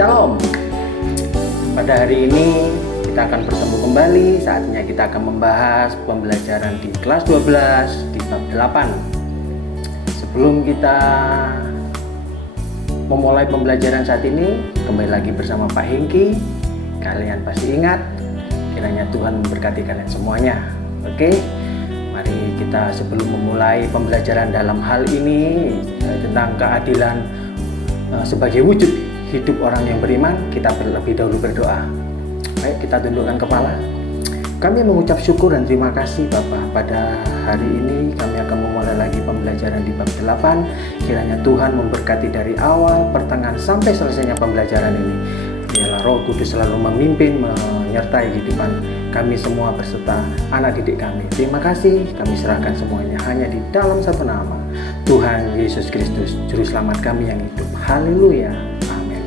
Shalom. Pada hari ini kita akan bertemu kembali. Saatnya kita akan membahas pembelajaran di kelas 12 di bab 8. Sebelum kita memulai pembelajaran saat ini, kembali lagi bersama Pak Hengki. Kalian pasti ingat, kiranya Tuhan memberkati kalian semuanya. Oke, mari kita sebelum memulai pembelajaran dalam hal ini tentang keadilan sebagai wujud hidup orang yang beriman, kita terlebih dahulu berdoa. Baik, kita tundukkan kepala. Kami mengucap syukur dan terima kasih Bapa. Pada hari ini kami akan memulai lagi pembelajaran di bab 8. Kiranya Tuhan memberkati dari awal, pertengahan sampai selesainya pembelajaran ini. Biarlah Roh Kudus selalu memimpin, menyertai kehidupan kami semua beserta anak didik kami. Terima kasih, kami serahkan semuanya hanya di dalam satu nama, Tuhan Yesus Kristus, Juru Selamat kami yang hidup. Haleluya. Amin.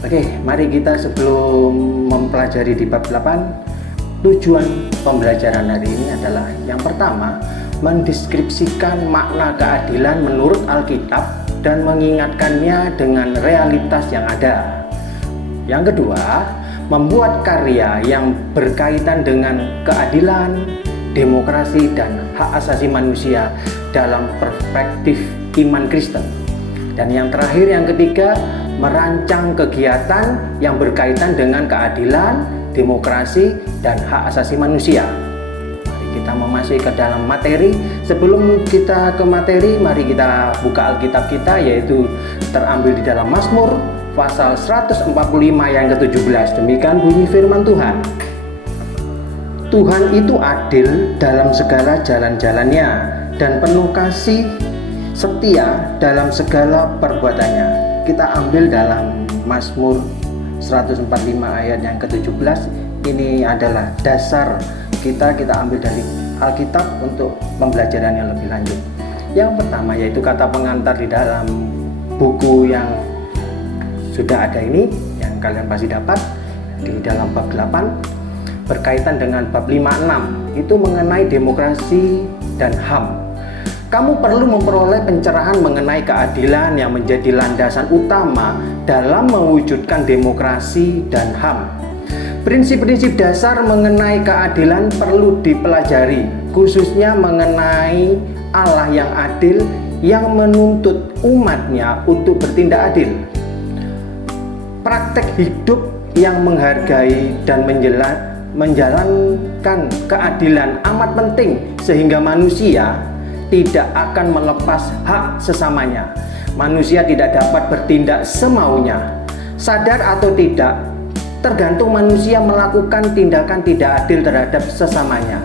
Oke, mari kita sebelum mempelajari di bab 8, tujuan pembelajaran hari ini adalah yang pertama, mendeskripsikan makna keadilan menurut Alkitab dan mengingatkannya dengan realitas yang ada. Yang kedua, membuat karya yang berkaitan dengan keadilan, demokrasi, dan hak asasi manusia dalam perspektif iman Kristen. Dan yang terakhir, yang ketiga, merancang kegiatan yang berkaitan dengan keadilan, demokrasi, dan hak asasi manusia. Kita memasuki ke dalam materi. Sebelum kita ke materi, mari kita buka Alkitab kita, yaitu terambil di dalam Mazmur pasal 145 yang ke-17. Demikian bunyi firman Tuhan. Tuhan itu adil dalam segala jalan-jalannya dan penuh kasih setia dalam segala perbuatannya. Kita ambil dalam Mazmur 145 ayat yang ke-17. Ini adalah dasar kita ambil dari Alkitab untuk pembelajaran yang lebih lanjut. Yang pertama yaitu kata pengantar di dalam buku yang sudah ada ini, yang kalian pasti dapat di dalam bab 8 berkaitan dengan bab 5-6 itu mengenai demokrasi dan HAM. Kamu perlu memperoleh pencerahan mengenai keadilan yang menjadi landasan utama dalam mewujudkan demokrasi dan HAM. Prinsip-prinsip dasar mengenai keadilan perlu dipelajari, khususnya mengenai Allah yang adil yang menuntut umatnya untuk bertindak adil. Praktek hidup yang menghargai dan menjalankan keadilan amat penting sehingga manusia tidak akan melepas hak sesamanya. Manusia tidak dapat bertindak semaunya. Sadar atau tidak, tergantung manusia melakukan tindakan tidak adil terhadap sesamanya.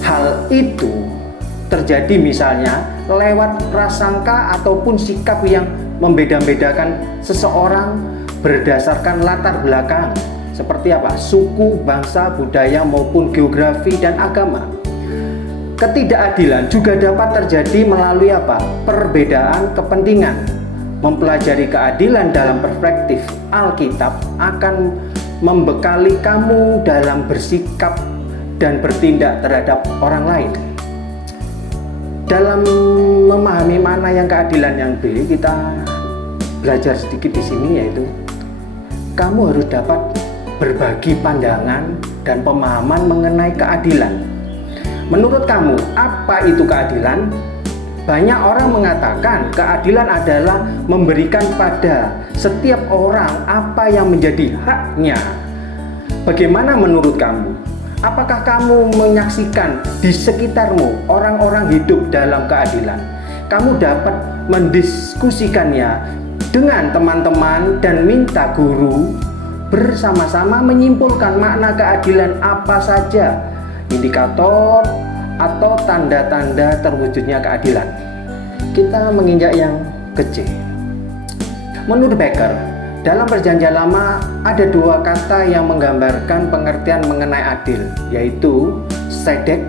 Hal itu terjadi misalnya lewat prasangka ataupun sikap yang membeda-bedakan seseorang berdasarkan latar belakang seperti apa? Suku, bangsa, budaya maupun geografi dan agama. Ketidakadilan juga dapat terjadi melalui apa? Perbedaan kepentingan. Mempelajari keadilan dalam perspektif Alkitab akan membekali kamu dalam bersikap dan bertindak terhadap orang lain. Dalam memahami mana yang keadilan yang B, kita belajar sedikit di sini, yaitu kamu harus dapat berbagi pandangan dan pemahaman mengenai keadilan. Menurut kamu, apa itu keadilan? Banyak orang mengatakan keadilan adalah memberikan pada setiap orang apa yang menjadi haknya. Bagaimana menurut kamu? Apakah kamu menyaksikan di sekitarmu orang-orang hidup dalam keadilan? Kamu dapat mendiskusikannya dengan teman-teman dan minta guru bersama-sama menyimpulkan makna keadilan apa saja, indikator atau tanda-tanda terwujudnya keadilan. Kita menginjak yang kecil. Menurut Becker, dalam Perjanjian Lama ada dua kata yang menggambarkan pengertian mengenai adil, yaitu sedek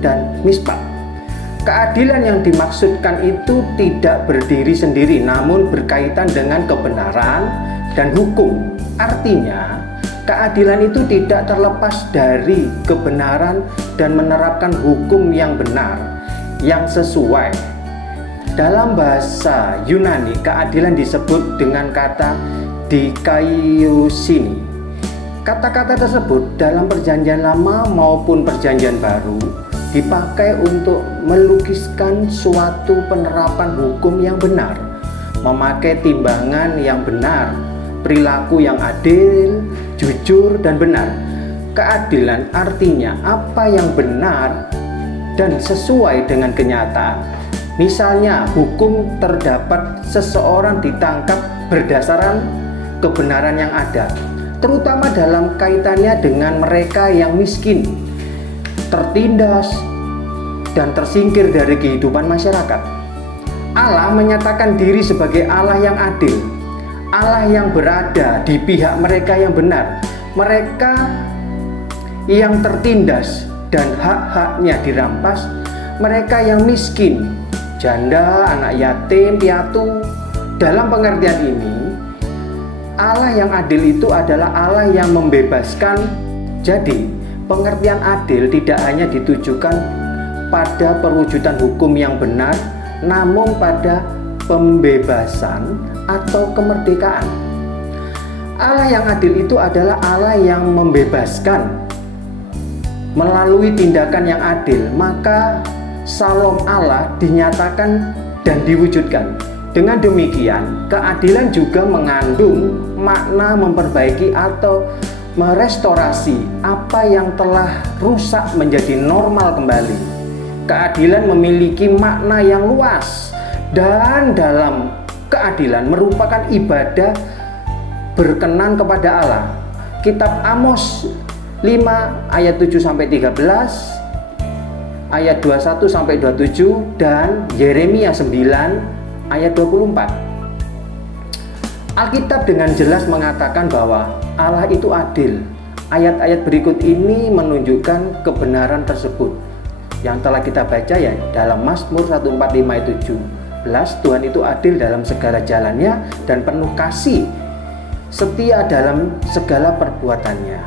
dan mispat. Keadilan yang dimaksudkan itu tidak berdiri sendiri, namun berkaitan dengan kebenaran dan hukum. Artinya, keadilan itu tidak terlepas dari kebenaran dan menerapkan hukum yang benar, yang sesuai. Dalam bahasa Yunani, keadilan disebut dengan kata dikaiosini. Kata-kata tersebut dalam Perjanjian Lama maupun Perjanjian Baru dipakai untuk melukiskan suatu penerapan hukum yang benar, memakai timbangan yang benar, perilaku yang adil, jujur, dan benar. Keadilan artinya apa yang benar dan sesuai dengan kenyataan. Misalnya, hukum terdapat seseorang ditangkap berdasarkan kebenaran yang ada, terutama dalam kaitannya dengan mereka yang miskin, tertindas, dan tersingkir dari kehidupan masyarakat. Allah menyatakan diri sebagai Allah yang adil, Allah yang berada di pihak mereka yang benar, mereka yang tertindas dan hak-haknya dirampas, mereka yang miskin, janda, anak yatim, piatu. Dalam pengertian ini, Allah yang adil itu adalah Allah yang membebaskan. Jadi, pengertian adil tidak hanya ditujukan pada perwujudan hukum yang benar, namun pada pembebasan atau kemerdekaan. Allah yang adil itu adalah Allah yang membebaskan melalui tindakan yang adil. Maka Shalom Allah dinyatakan dan diwujudkan. Dengan demikian, keadilan juga mengandung makna memperbaiki atau merestorasi apa yang telah rusak menjadi normal kembali. Keadilan memiliki makna yang luas, dan dalam keadilan merupakan ibadah berkenan kepada Allah. Kitab Amos 5 ayat 7-13, ayat 21-27, dan Yeremia 9 ayat 24. Alkitab dengan jelas mengatakan bahwa Allah itu adil. Ayat-ayat berikut ini menunjukkan kebenaran tersebut yang telah kita baca ya dalam Mazmur 145 ayat 17. Tuhan itu adil dalam segala jalannya dan penuh kasih, setia dalam segala perbuatannya.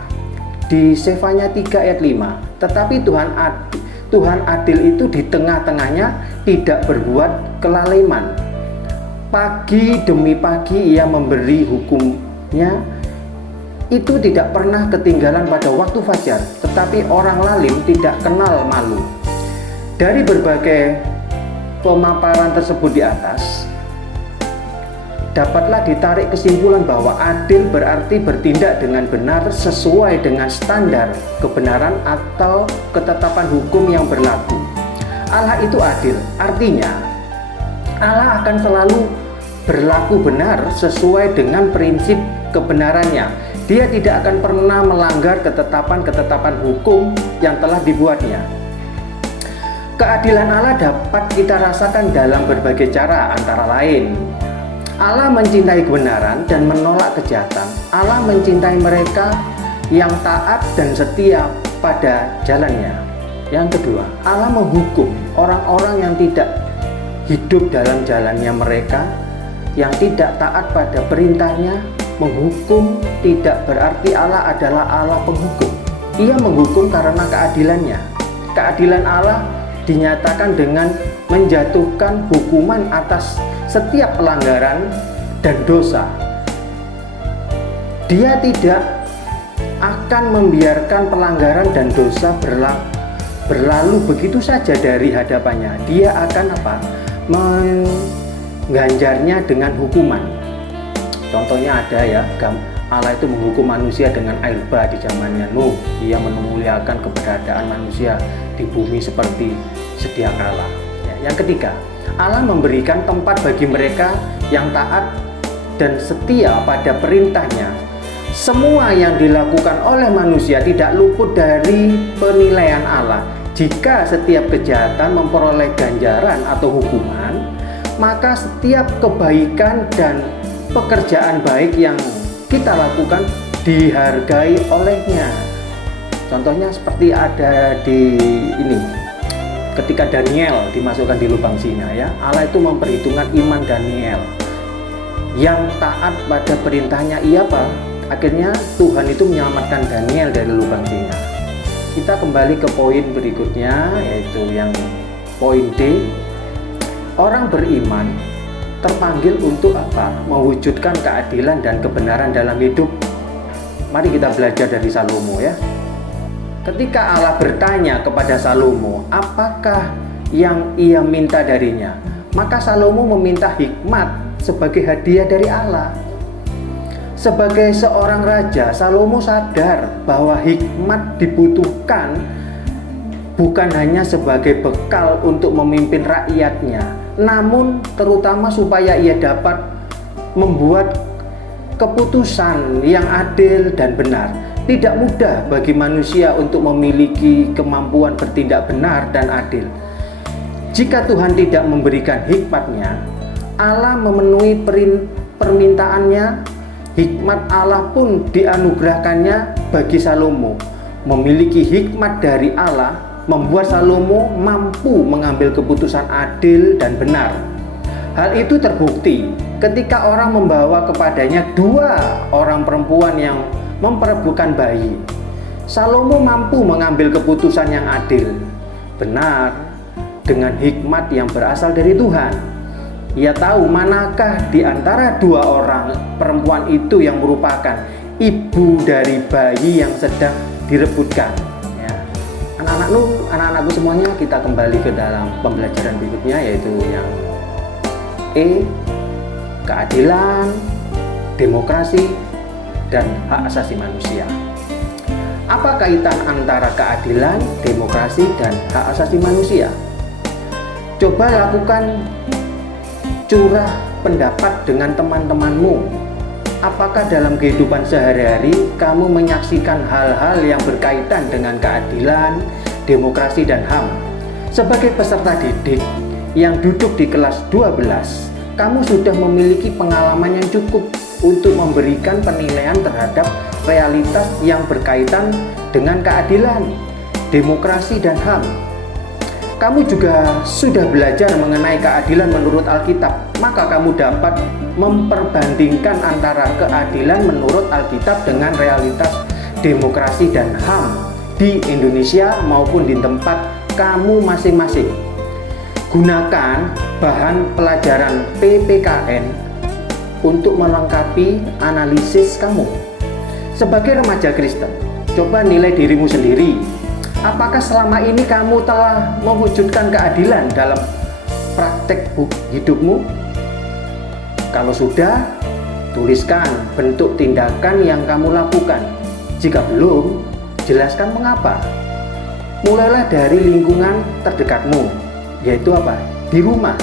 Di Sefanya 3 ayat 5, tetapi Tuhan adil itu di tengah-tengahnya tidak berbuat kelalaian. Pagi demi pagi ia memberi hukumnya, itu tidak pernah ketinggalan pada waktu fajar, tetapi orang lalim tidak kenal malu. Dari berbagai pemaparan tersebut di atas, dapatlah ditarik kesimpulan bahwa adil berarti bertindak dengan benar sesuai dengan standar kebenaran atau ketetapan hukum yang berlaku. Allah itu adil, artinya Allah akan selalu berlaku benar sesuai dengan prinsip kebenarannya. Dia tidak akan pernah melanggar ketetapan-ketetapan hukum yang telah dibuatnya. Keadilan Allah dapat kita rasakan dalam berbagai cara, antara lain Allah mencintai kebenaran dan menolak kejahatan. Allah mencintai mereka yang taat dan setia pada jalannya. Yang kedua, Allah menghukum orang-orang yang tidak hidup dalam jalannya mereka, yang tidak taat pada perintahnya. Menghukum tidak berarti Allah adalah Allah penghukum. Ia menghukum karena keadilannya. Keadilan Allah dinyatakan dengan menjatuhkan hukuman atas setiap pelanggaran dan dosa. Dia tidak akan membiarkan pelanggaran dan dosa berlalu begitu saja dari hadapannya. Dia akan mengganjarnya dengan hukuman. Contohnya ada ya, Allah itu menghukum manusia dengan air bah di zamannya Nuh. Ia memuliakan keberadaan manusia di bumi seperti sedia kala. Yang ketiga, Allah memberikan tempat bagi mereka yang taat dan setia pada perintahnya. Semua yang dilakukan oleh manusia tidak luput dari penilaian Allah. Jika setiap kejahatan memperoleh ganjaran atau hukuman, maka setiap kebaikan dan pekerjaan baik yang kita lakukan dihargai olehnya. Contohnya seperti ada di ini, ketika Daniel dimasukkan di lubang singa ya, Allah itu memperhitungkan iman Daniel yang taat pada perintahnya. Akhirnya Tuhan itu menyelamatkan Daniel dari lubang singa. Kita kembali ke poin berikutnya, yaitu yang poin D. Orang beriman terpanggil untuk apa? Mewujudkan keadilan dan kebenaran dalam hidup. Mari kita belajar dari Salomo ya. Ketika Allah bertanya kepada Salomo, apakah yang ia minta darinya? Maka Salomo meminta hikmat sebagai hadiah dari Allah. Sebagai seorang raja, Salomo sadar bahwa hikmat dibutuhkan bukan hanya sebagai bekal untuk memimpin rakyatnya, namun terutama supaya ia dapat membuat keputusan yang adil dan benar. Tidak mudah bagi manusia untuk memiliki kemampuan bertindak benar dan adil. Jika Tuhan tidak memberikan hikmatnya, Allah memenuhi permintaannya. Hikmat Allah pun dianugerahkannya bagi Salomo. Memiliki hikmat dari Allah membuat Salomo mampu mengambil keputusan adil dan benar. Hal itu terbukti ketika orang membawa kepadanya 2 orang perempuan yang memperebutkan bayi. Salomo mampu mengambil keputusan yang adil, benar, dengan hikmat yang berasal dari Tuhan. Ia tahu manakah di antara 2 orang perempuan itu yang merupakan ibu dari bayi yang sedang direbutkan. Ya. Anak-anakku semuanya, kita kembali ke dalam pembelajaran berikutnya, yaitu yang E, keadilan, demokrasi, dan hak asasi manusia. Apa kaitan antara keadilan, demokrasi, dan hak asasi manusia? Coba lakukan curah pendapat dengan teman-temanmu. Apakah dalam kehidupan sehari-hari kamu menyaksikan hal-hal yang berkaitan dengan keadilan, demokrasi, dan HAM? Sebagai peserta didik yang duduk di kelas 12, kamu sudah memiliki pengalaman yang cukup untuk memberikan penilaian terhadap realitas yang berkaitan dengan keadilan, demokrasi, dan HAM. Kamu juga sudah belajar mengenai keadilan menurut Alkitab, maka kamu dapat memperbandingkan antara keadilan menurut Alkitab dengan realitas demokrasi dan HAM di Indonesia maupun di tempat kamu masing-masing. Gunakan bahan pelajaran PPKN untuk melengkapi analisis kamu. Sebagai remaja Kristen, coba nilai dirimu sendiri. Apakah selama ini kamu telah mewujudkan keadilan dalam praktek hidupmu? Kalau sudah, tuliskan bentuk tindakan yang kamu lakukan. Jika belum, jelaskan mengapa. Mulailah dari lingkungan terdekatmu, yaitu apa? Di rumah,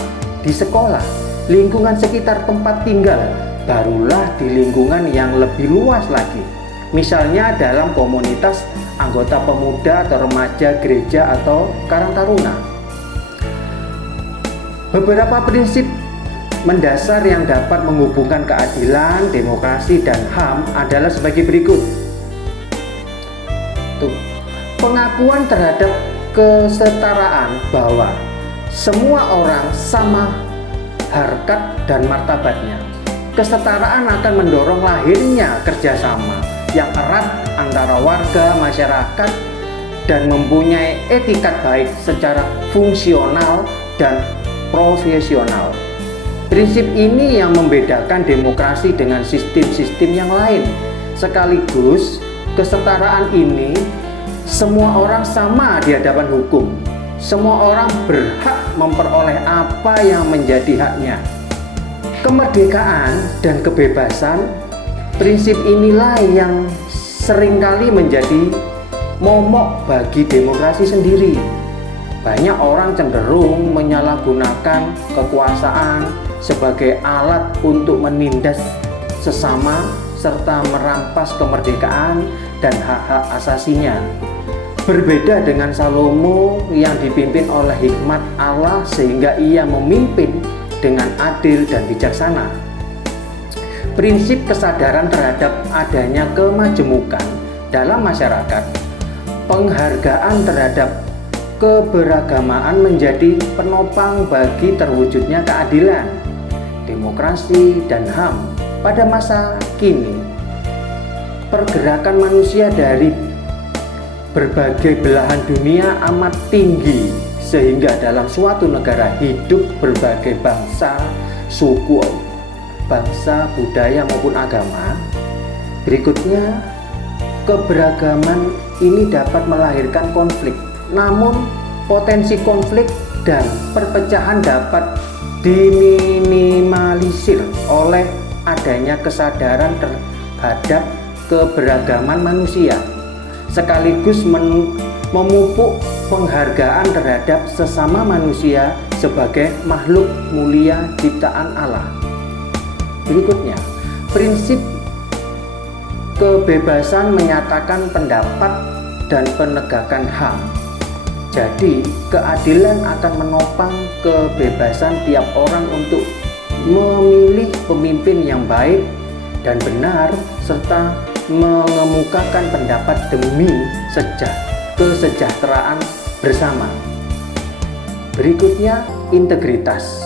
di sekolah, lingkungan sekitar tempat tinggal, barulah di lingkungan yang lebih luas lagi. Misalnya dalam komunitas anggota pemuda atau remaja gereja atau karang taruna. Beberapa prinsip mendasar yang dapat menghubungkan keadilan, demokrasi, dan HAM adalah sebagai berikut. Pengakuan terhadap kesetaraan, bahwa semua orang sama harkat dan martabatnya. Kesetaraan akan mendorong lahirnya kerjasama yang erat antara warga, masyarakat, dan mempunyai etikat baik secara fungsional dan profesional. Prinsip ini yang membedakan demokrasi dengan sistem-sistem yang lain. Sekaligus, kesetaraan ini, semua orang sama di hadapan hukum. Semua orang berhak memperoleh apa yang menjadi haknya. Kemerdekaan dan kebebasan, prinsip inilah yang seringkali menjadi momok bagi demokrasi sendiri. Banyak orang cenderung menyalahgunakan kekuasaan sebagai alat untuk menindas sesama serta merampas kemerdekaan dan hak-hak asasinya. Berbeda dengan Salomo yang dipimpin oleh hikmat Allah sehingga ia memimpin dengan adil dan bijaksana. Prinsip kesadaran terhadap adanya kemajemukan dalam masyarakat, penghargaan terhadap keberagamaan menjadi penopang bagi terwujudnya keadilan, demokrasi, dan HAM pada masa kini. Pergerakan manusia dari berbagai belahan dunia amat tinggi sehingga dalam suatu negara hidup berbagai bangsa, suku, bangsa, budaya maupun agama. Berikutnya, keberagaman ini dapat melahirkan konflik, namun potensi konflik dan perpecahan dapat diminimalisir oleh adanya kesadaran terhadap keberagaman manusia, sekaligus memupuk penghargaan terhadap sesama manusia sebagai makhluk mulia ciptaan Allah. Berikutnya, prinsip kebebasan menyatakan pendapat dan penegakan HAM. Jadi, keadilan akan menopang kebebasan tiap orang untuk memilih pemimpin yang baik dan benar, serta mengemukakan pendapat demi kesejahteraan bersama. Berikutnya, integritas.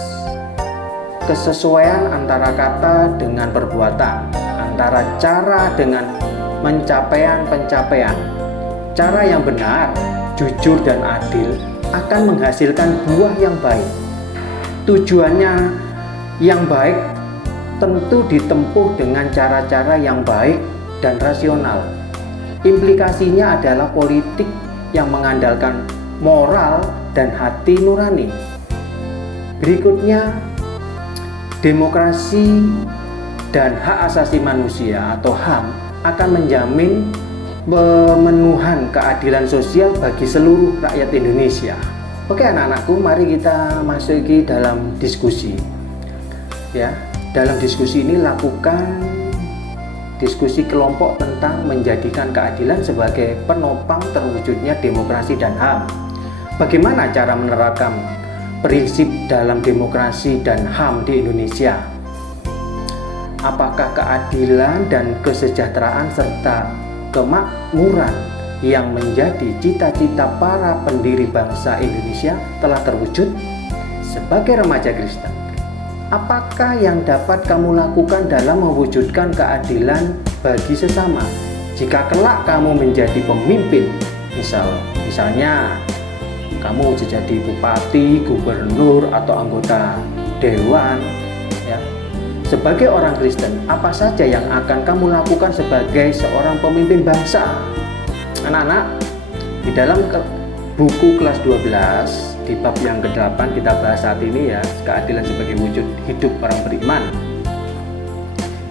Kesesuaian antara kata dengan perbuatan, antara cara dengan pencapaian. Cara yang benar, jujur dan adil akan menghasilkan buah yang baik. Tujuannya yang baik tentu ditempuh dengan cara-cara yang baik dan rasional. Implikasinya adalah politik yang mengandalkan moral dan hati nurani. Berikutnya, demokrasi dan hak asasi manusia atau HAM akan menjamin pemenuhan keadilan sosial bagi seluruh rakyat Indonesia. Oke anak-anakku, mari kita masuki dalam diskusi. Ya, dalam diskusi ini lakukan diskusi kelompok tentang menjadikan keadilan sebagai penopang terwujudnya demokrasi dan HAM. Bagaimana cara menerapkan prinsip dalam demokrasi dan HAM di Indonesia? Apakah keadilan dan kesejahteraan serta kemakmuran yang menjadi cita-cita para pendiri bangsa Indonesia telah terwujud? Sebagai remaja Kristen, apakah yang dapat kamu lakukan dalam mewujudkan keadilan bagi sesama? Jika kelak kamu menjadi pemimpin, misalnya kamu jadi bupati, gubernur, atau anggota dewan, ya. Sebagai orang Kristen, apa saja yang akan kamu lakukan sebagai seorang pemimpin bangsa? Anak-anak, di dalam buku kelas 12 di bab yang ke-8 kita bahas saat ini, ya, keadilan sebagai wujud hidup orang beriman.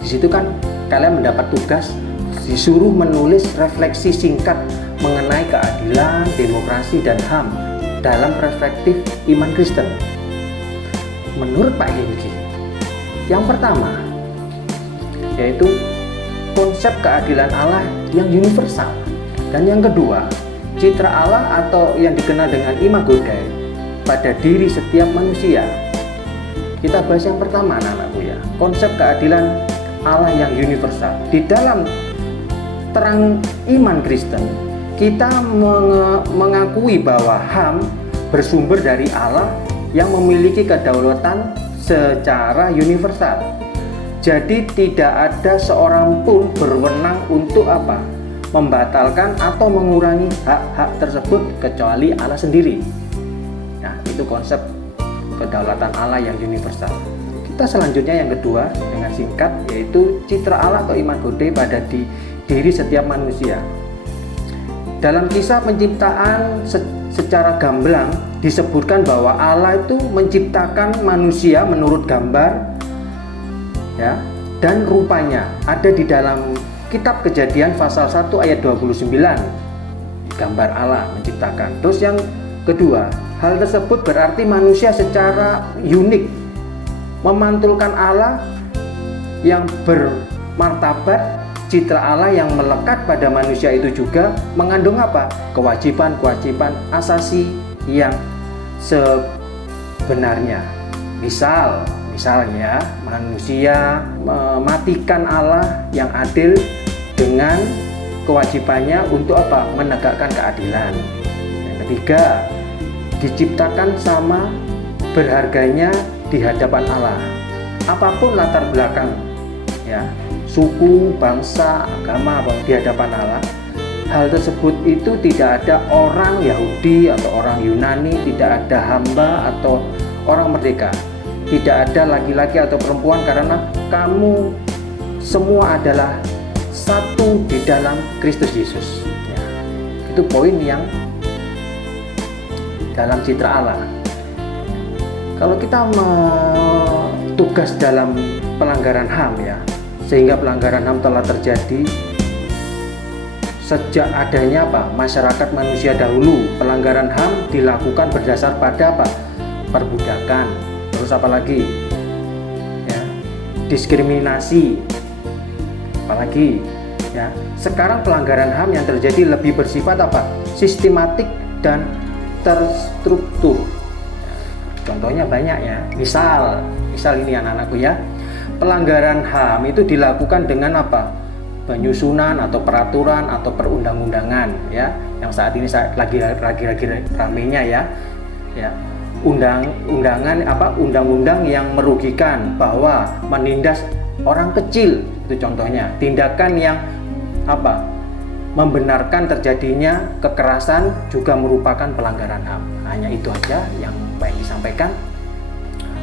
Di situ kan kalian mendapat tugas disuruh menulis refleksi singkat mengenai keadilan, demokrasi, dan HAM dalam perspektif iman Kristen. Menurut Pak Hengki, yang pertama yaitu konsep keadilan Allah yang universal, dan yang kedua citra Allah atau yang dikenal dengan imago Dei pada diri setiap manusia. Kita bahas yang pertama anak-anakku, ya, konsep keadilan Allah yang universal. Di dalam terang iman Kristen, kita mengakui bahwa HAM bersumber dari Allah yang memiliki kedaulatan secara universal. Jadi tidak ada seorang pun berwenang untuk apa? Membatalkan atau mengurangi hak-hak tersebut kecuali Allah sendiri. Nah, itu konsep kedaulatan Allah yang universal. Kita selanjutnya yang kedua dengan singkat, yaitu citra Allah atau imago Dei pada diri setiap manusia. Dalam kisah penciptaan secara gamblang disebutkan bahwa Allah itu menciptakan manusia menurut gambar, ya, dan rupanya. Ada di dalam kitab Kejadian pasal 1 ayat 29, gambar Allah menciptakan. Terus yang kedua, hal tersebut berarti manusia secara unik memantulkan Allah yang bermartabat. Citra Allah yang melekat pada manusia itu juga mengandung apa? Kewajiban-kewajiban asasi yang sebenarnya. Misalnya manusia mematikan Allah yang adil dengan kewajibannya untuk apa? Menegakkan keadilan. Yang ketiga, diciptakan sama berharganya di hadapan Allah. Apapun latar belakang, ya, suku, bangsa, agama di hadapan Allah, hal tersebut itu tidak ada orang Yahudi atau orang Yunani, tidak ada hamba atau orang merdeka, tidak ada laki-laki atau perempuan, karena kamu semua adalah satu di dalam Kristus Yesus. Ya, itu poin yang dalam citra Allah. Kalau kita tugas dalam pelanggaran HAM ya, sehingga pelanggaran HAM telah terjadi sejak adanya masyarakat manusia dahulu. Pelanggaran HAM dilakukan berdasar pada perbudakan, terus apalagi ya, diskriminasi, apalagi ya. Sekarang pelanggaran HAM yang terjadi lebih bersifat sistematik dan terstruktur. Contohnya banyak ya. Misal ini anak-anakku ya, pelanggaran HAM itu dilakukan dengan penyusunan atau peraturan atau perundang-undangan ya, yang saat ini lagi ramenya ya, undang-undang yang merugikan, bahwa menindas orang kecil, itu contohnya. Tindakan yang membenarkan terjadinya kekerasan juga merupakan pelanggaran HAM. Hanya itu aja yang baik disampaikan.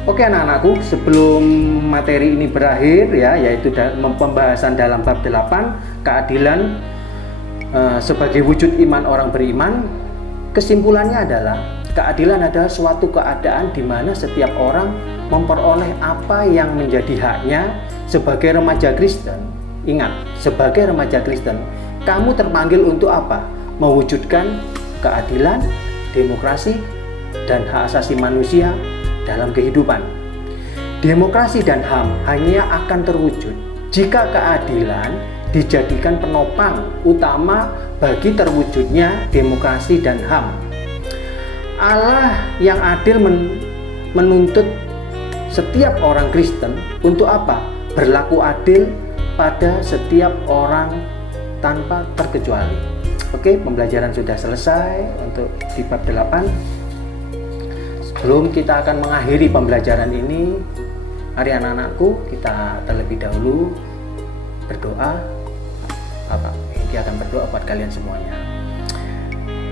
Oke anak-anakku, sebelum materi ini berakhir ya, yaitu pembahasan dalam bab 8, keadilan sebagai wujud iman orang beriman. Kesimpulannya adalah, keadilan adalah suatu keadaan di mana setiap orang memperoleh apa yang menjadi haknya. Sebagai remaja Kristen, ingat, sebagai remaja Kristen, kamu terpanggil untuk mewujudkan keadilan, demokrasi, dan hak asasi manusia dalam kehidupan. Demokrasi dan HAM hanya akan terwujud jika keadilan dijadikan penopang utama bagi terwujudnya demokrasi dan HAM. Allah yang adil menuntut setiap orang Kristen untuk berlaku adil pada setiap orang tanpa terkecuali. Oke, pembelajaran sudah selesai untuk di bab 8. Sebelum kita akan mengakhiri pembelajaran ini, mari anak-anakku kita terlebih dahulu berdoa. Kita akan berdoa buat kalian semuanya.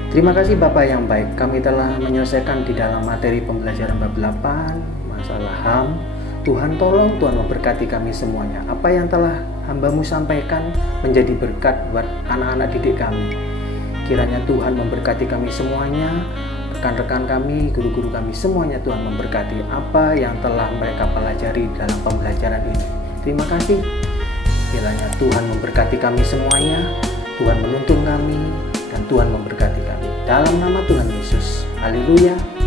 Terima kasih Bapak yang baik, kami telah menyelesaikan di dalam materi pembelajaran bab 8 masalah HAM. Tuhan tolong, Tuhan memberkati kami semuanya. Apa yang telah hamba-Mu sampaikan menjadi berkat buat anak-anak didik kami. Kiranya Tuhan memberkati kami semuanya, rekan-rekan kami, guru-guru kami semuanya. Tuhan memberkati apa yang telah mereka pelajari dalam pembelajaran ini. Terima kasih. Kiranya Tuhan memberkati kami semuanya, Tuhan menuntun kami, dan Tuhan memberkati kami. Dalam nama Tuhan Yesus. Haleluya.